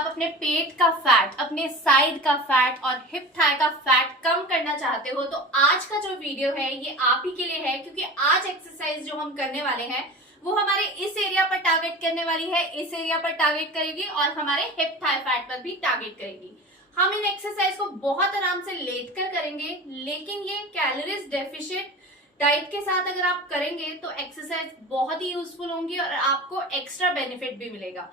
आप अपने पेट का फैट, अपने साइड का फैट और हिप थाई का फैट कम करना चाहते हो तो आज का जो वीडियो है ये आप ही के लिए है, क्योंकि आज एक्सरसाइज जो हम करने वाले हैं वो हमारे इस एरिया पर टारगेट करने वाली है, इस एरिया पर टारगेट करेगी और हमारे हिप थाई फैट पर भी टारगेट करेगी। हम इन एक्सरसाइज को बहुत आराम से लेट कर करेंगे, लेकिन ये कैलोरीज डेफिशिएंट डाइट के साथ अगर आप करेंगे तो एक्सरसाइज बहुत ही यूजफुल होंगी और आपको एक्स्ट्रा बेनिफिट भी मिलेगा।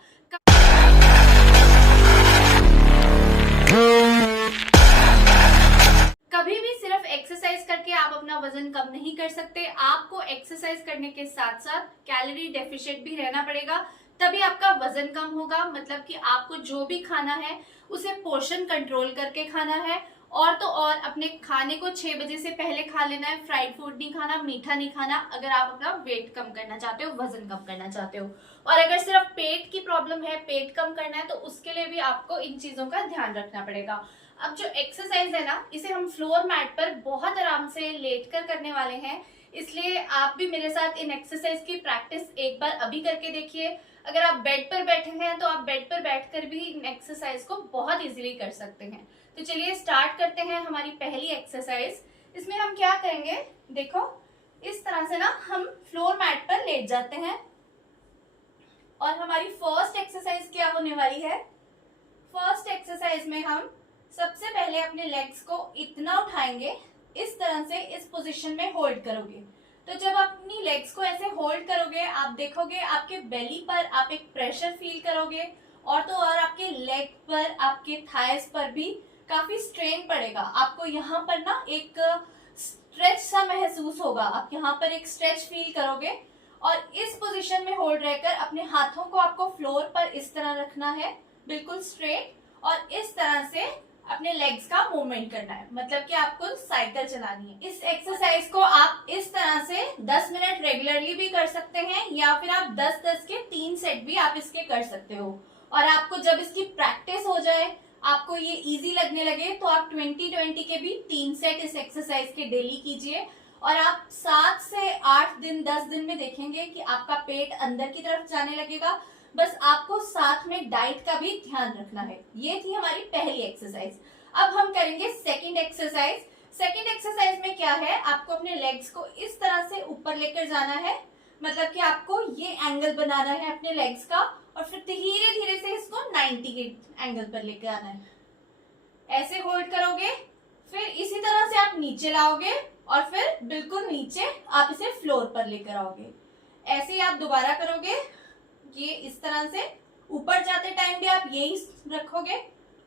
कभी भी सिर्फ एक्सरसाइज करके आप अपना वजन कम नहीं कर सकते, आपको एक्सरसाइज करने के साथ साथ कैलोरी डेफिशिएंट भी रहना पड़ेगा, तभी आपका वजन कम होगा। मतलब कि आपको जो भी खाना है उसे पोर्शन कंट्रोल करके खाना है, और तो और अपने खाने को 6 बजे से पहले खा लेना है। फ्राइड फूड नहीं खाना, मीठा नहीं खाना, अगर आप अपना वेट कम करना चाहते हो, वजन कम करना चाहते हो। और अगर सिर्फ पेट की प्रॉब्लम है, पेट कम करना है, तो उसके लिए भी आपको इन चीजों का ध्यान रखना पड़ेगा। अब जो एक्सरसाइज है ना, इसे हम फ्लोर मैट पर बहुत आराम से लेट कर करने वाले हैं, इसलिए आप भी मेरे साथ इन एक्सरसाइज की प्रैक्टिस एक बार अभी करके देखिए। अगर आप बेड पर बैठे हैं तो आप बेड पर बैठकर भी इन एक्सरसाइज को बहुत इजीली कर सकते हैं। तो चलिए स्टार्ट करते हैं हमारी पहली एक्सरसाइज। इसमें हम क्या करेंगे, देखो इस तरह से ना हम फ्लोर मैट पर लेट जाते हैं और हमारी फर्स्ट एक्सरसाइज क्या होने वाली है। फर्स्ट एक्सरसाइज में हम सबसे पहले अपने लेग्स को इतना उठाएंगे, इस तरह से इस पोजीशन में होल्ड करोगे। तो जब आप अपनी लेग्स को ऐसे होल्ड करोगे, आप देखोगे आपके बेली पर आप एक प्रेशर फील करोगे, और तो और आपके लेग पर, आपके थाइस पर भी काफी स्ट्रेन पड़ेगा। आपको यहाँ पर ना एक स्ट्रेच सा महसूस होगा, आप यहाँ पर एक स्ट्रेच फील करोगे। और इस पोजीशन में होल्ड रहकर अपने हाथों को आपको फ्लोर पर इस तरह रखना है, बिल्कुल स्ट्रेट, और इस तरह से अपने लेग्स का मूवमेंट करना है, मतलब कि आपको साइकिल चलानी है। इस एक्सरसाइज को आप इस तरह से 10 मिनट रेगुलरली भी कर सकते हैं, या फिर आप 10-10 के 3 सेट भी आप इसके कर सकते हो। और आपको जब इसकी प्रैक्टिस हो जाए, आपको ये इजी लगने लगे, तो आप 20-20 के भी 3 सेट इस एक्सरसाइज के डेली कीजिए। और आप 7 से 8 दिन, 10 दिन में देखेंगे कि आपका पेट अंदर की तरफ जाने लगेगा। बस आपको साथ में डाइट का भी ध्यान रखना है। ये थी हमारी पहली एक्सरसाइज। अब हम करेंगे सेकंड एक्सरसाइज। सेकंड एक्सरसाइज में क्या है, आपको अपने लेग्स को इस तरह से ऊपर लेकर जाना है, मतलब कि आपको ये एंगल बनाना है अपने लेग्स का, और फिर धीरे धीरे से इसको 90 के एंगल पर लेकर आना है। ऐसे होल्ड करोगे, फिर इसी तरह से आप नीचे लाओगे और फिर बिल्कुल नीचे आप इसे फ्लोर पर लेकर आओगे। ऐसे ही आप दोबारा करोगे, ये इस तरह से ऊपर जाते टाइम भी आप यही रखोगे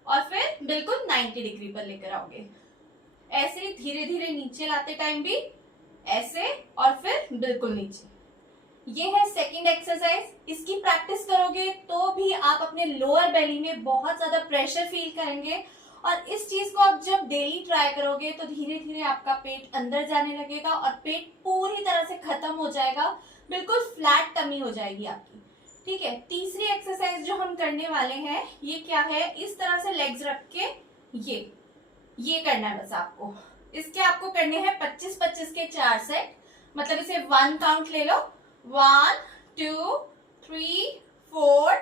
और फिर बिल्कुल 90 डिग्री पर लेकर आओगे। ऐसे ही धीरे धीरे नीचे लाते टाइम भी ऐसे, और फिर बिल्कुल नीचे। ये है सेकंड एक्सरसाइज। इसकी प्रैक्टिस करोगे तो भी आप अपने लोअर बेली में बहुत ज्यादा प्रेशर फील करेंगे, और इस चीज को आप जब डेली ट्राई करोगे तो धीरे धीरे आपका पेट अंदर जाने लगेगा और पेट पूरी तरह से खत्म हो जाएगा, बिल्कुल फ्लैट टमी हो जाएगी आपकी। ठीक है, तीसरी एक्सरसाइज जो हम करने वाले हैं ये क्या है, इस तरह से लेग्स रख के ये करना है बस आपको। इसके आपको करने हैं 25-25 के 4 सेट, मतलब इसे 1 काउंट ले लो, 1 2 3 4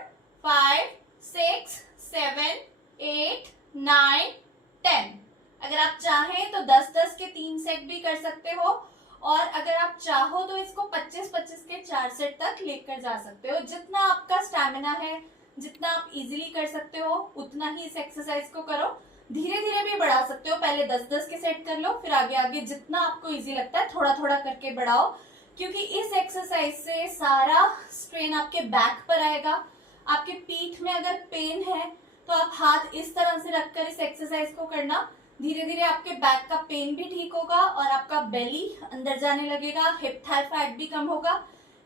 5 6 7 8 9 10। अगर आप चाहें तो 10-10 के 3 सेट भी कर सकते हो, और अगर आप चाहो तो इसको 25-25 के 4 सेट तक लेकर जा सकते हो। जितना आपका स्टैमिना है, जितना आप इजीली कर सकते हो, उतना ही इस एक्सरसाइज को करो। धीरे धीरे भी बढ़ा सकते हो, पहले 10-10 के सेट कर लो, फिर आगे आगे जितना आपको इजी लगता है थोड़ा थोड़ा करके बढ़ाओ, क्योंकि इस एक्सरसाइज से सारा स्ट्रेन आपके बैक पर आएगा। आपके पीठ में अगर पेन है तो आप हाथ इस तरह से रखकर इस एक्सरसाइज को करना, धीरे धीरे आपके बैक का पेन भी ठीक होगा और आपका बेली अंदर जाने लगेगा, हिप थाई फैट भी कम होगा।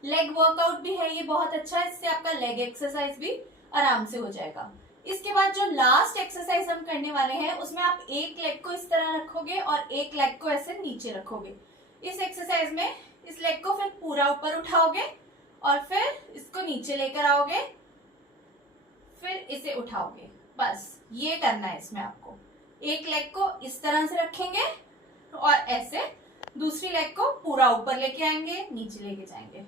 लेग वर्कआउट भी है ये बहुत अच्छा है, इससे आपका लेग एक्सरसाइज भी आराम से हो जाएगा। इसके बाद जो लास्ट एक्सरसाइज हम करने वाले हैं उसमें आप एक लेग को इस तरह रखोगे और एक लेग को ऐसे नीचे रखोगे। इस एक्सरसाइज में इस लेग को फिर पूरा ऊपर उठाओगे और फिर इसको नीचे लेकर आओगे, फिर इसे उठाओगे। बस ये करना है इसमें आपको। एक लेग को इस तरह से रखेंगे और ऐसे दूसरी लेग को पूरा ऊपर लेके आएंगे, नीचे लेके जाएंगे।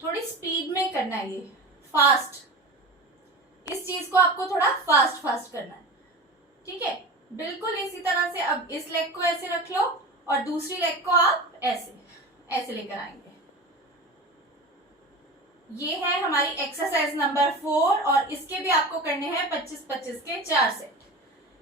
थोड़ी स्पीड में करना है ये, फास्ट। इस चीज को आपको थोड़ा फास्ट फास्ट करना है, ठीक है। बिल्कुल इसी तरह से अब इस लेग को ऐसे रख लो और दूसरी लेग को आप ऐसे ऐसे लेकर आएंगे। ये है हमारी एक्सरसाइज नंबर 4 और इसके भी आपको करने हैं 25-25 के 4 सेट।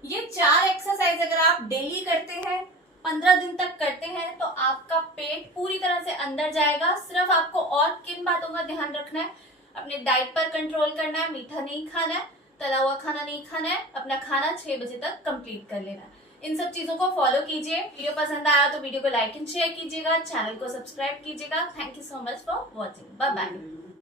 ये 4 एक्सरसाइज अगर आप डेली करते हैं, 15 दिन तक करते हैं, तो आपका पेट पूरी तरह से अंदर जाएगा। सिर्फ आपको और किन बातों का ध्यान रखना है, अपने डाइट पर कंट्रोल करना है, मीठा नहीं खाना है, तला हुआ खाना नहीं खाना है, अपना खाना 6 बजे तक कंप्लीट कर लेना है। इन सब चीजों को फॉलो कीजिए। वीडियो पसंद आया तो वीडियो को लाइक एंड शेयर कीजिएगा, चैनल को सब्सक्राइब कीजिएगा। Thank you so much for watching. Bye bye.